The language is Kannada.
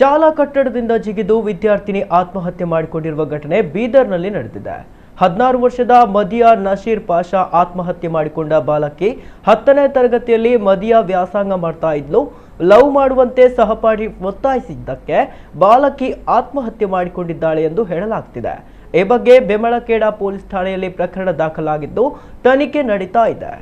ಶಾಲಾ ಕಟ್ಟಡದಿಂದ ಜಿಗಿದು ವಿದ್ಯಾರ್ಥಿನಿ ಆತ್ಮಹತ್ಯೆ ಮಾಡಿಕೊಂಡಿರುವ ಘಟನೆ ಬೀದರ್ನಲ್ಲಿ ನಡೆದಿದೆ. 16 ವರ್ಷದ ಮದಿಯಾ ನಶೀರ್ ಪಾಷಾ ಆತ್ಮಹತ್ಯೆ ಮಾಡಿಕೊಂಡ ಬಾಲಕಿ 10ನೇ ತರಗತಿಯಲ್ಲಿ ಮದಿಯಾ ವ್ಯಾಸಂಗ ಮಾಡ್ತಾ ಇದ್ಲು. ಲವ್ ಮಾಡುವಂತೆ ಸಹಪಾಠಿ ಒತ್ತಾಯಿಸಿದ್ದಕ್ಕೆ ಬಾಲಕಿ ಆತ್ಮಹತ್ಯೆ ಮಾಡಿಕೊಂಡಿದ್ದಾಳೆ ಎಂದು ಹೇಳಲಾಗುತ್ತಿದೆ. ಈ ಬಗ್ಗೆ ಬೆಮಳಖೇಡ ಪೊಲೀಸ್ ಠಾಣೆಯಲ್ಲಿ ಪ್ರಕರಣ ದಾಖಲಾಗಿದ್ದು ತನಿಖೆ ನಡೀತಾ ಇದೆ.